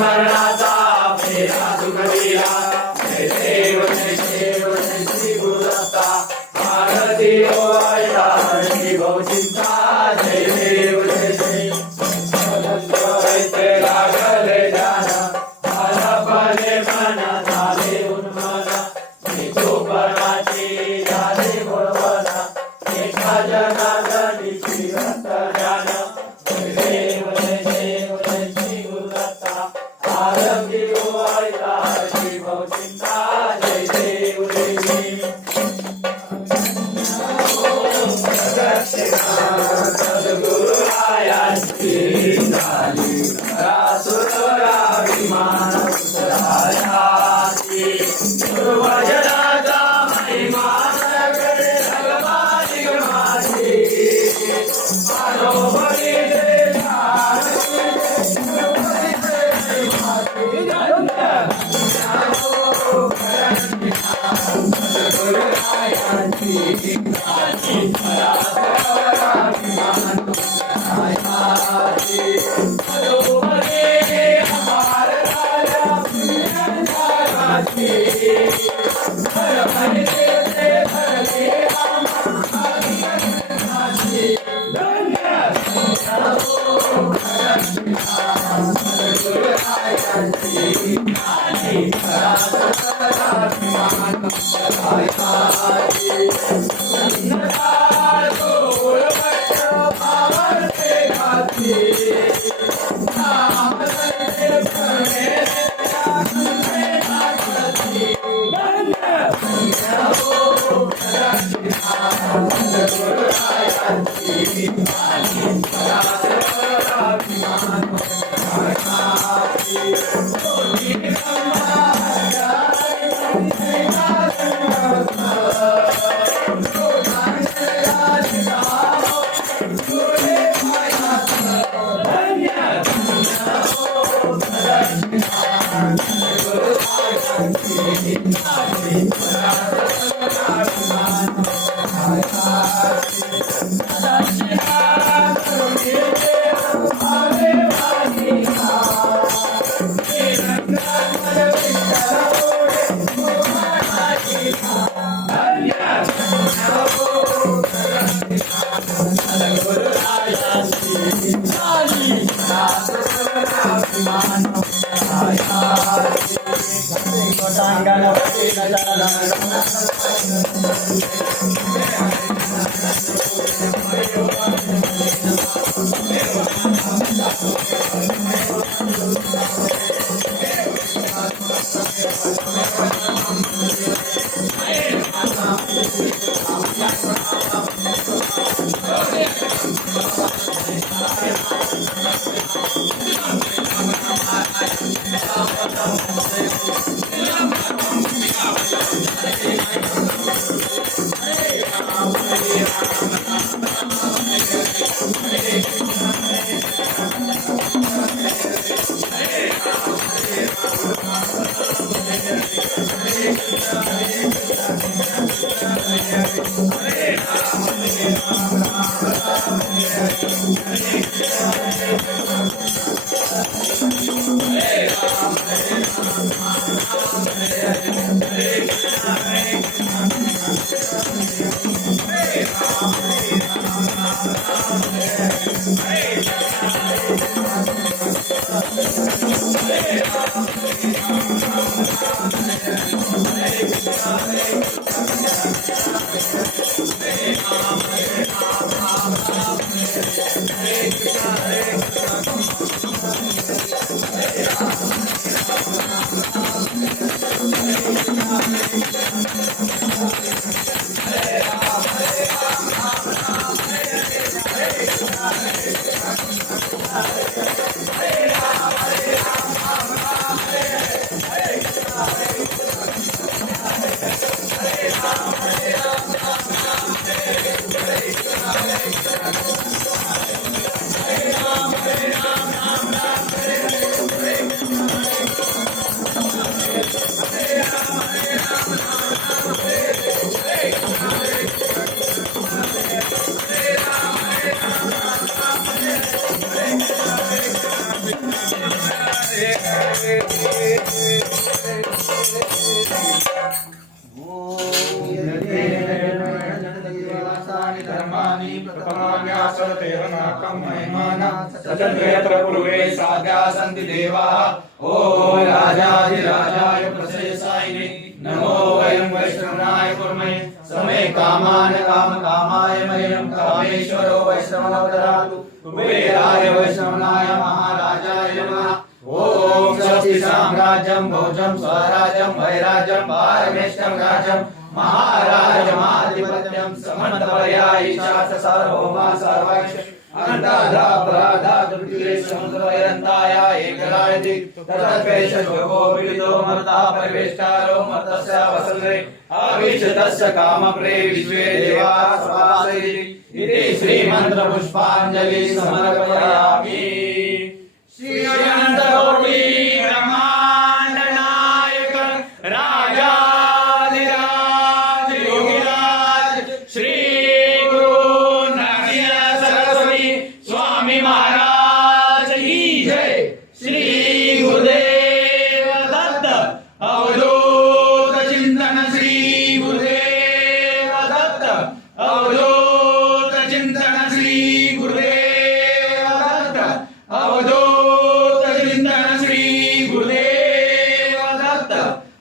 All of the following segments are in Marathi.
मरणाचा फेरा सुखविला Thank you. गणपती तत्र पूर्वे साध्या सन्ति देवाः। ॐ राजाधिराजाय नमो वयं वैष्णवनाय कुर्महे। समे कामान् कामकामाय कामेश्वरो कुबेराय वैष्णवनाय महाराजाय नमः। ॐ साम्राज्यं भोजं स्वराज्यं वैराज्यं पारमेष्टं महाराजमाधिपत्यं सर्वैष अनन्ताधापराधा एकरायति तदद्वेष जोगो पीडितो मर्ता परिवेष्टारो वसन्ते अविचतस्य कामप्रे विश्वे देवा इति श्रीमन्त्रपुष्पाञ्जलि समर्पयामि श्री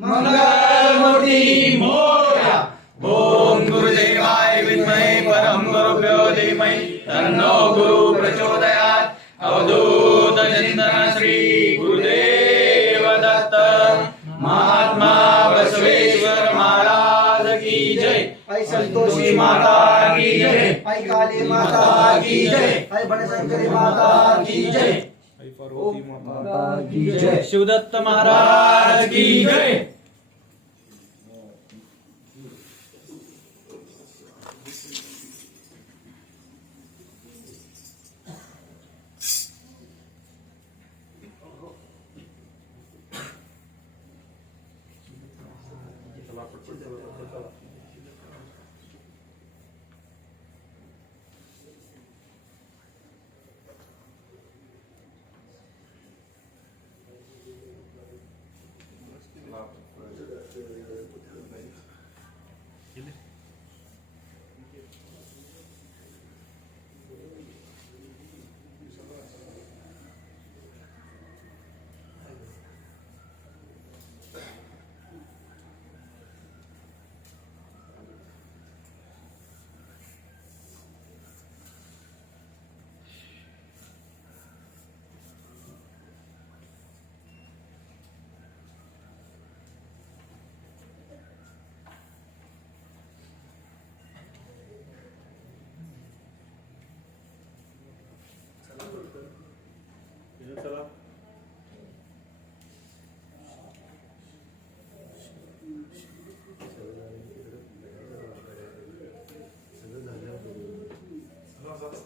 मंगलमूर्ती मोर्या। ओम गुरुदेवाय विद्महे परम गुरुभ्यो धीमहि। तन्नो गुरु प्रचोदयात्। अवधूत चिंतन श्री गुरुदेव दत्त। महात्मा बसवेश्वर महाराज की जय। आई संतोषी माता की जय। आई काली माता की जय। आई बनशंकरी माता की जय। माता की जय. शिवदत्त महाराज की जय.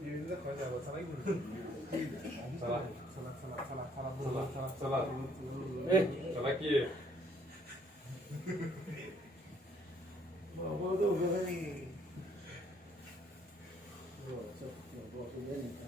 Birbirinize koyacağım. Sana gidiyorum. Salak. Salak salak salak salak salak salak salak. Eh salak ye. Baba da böyle. Çok çok çok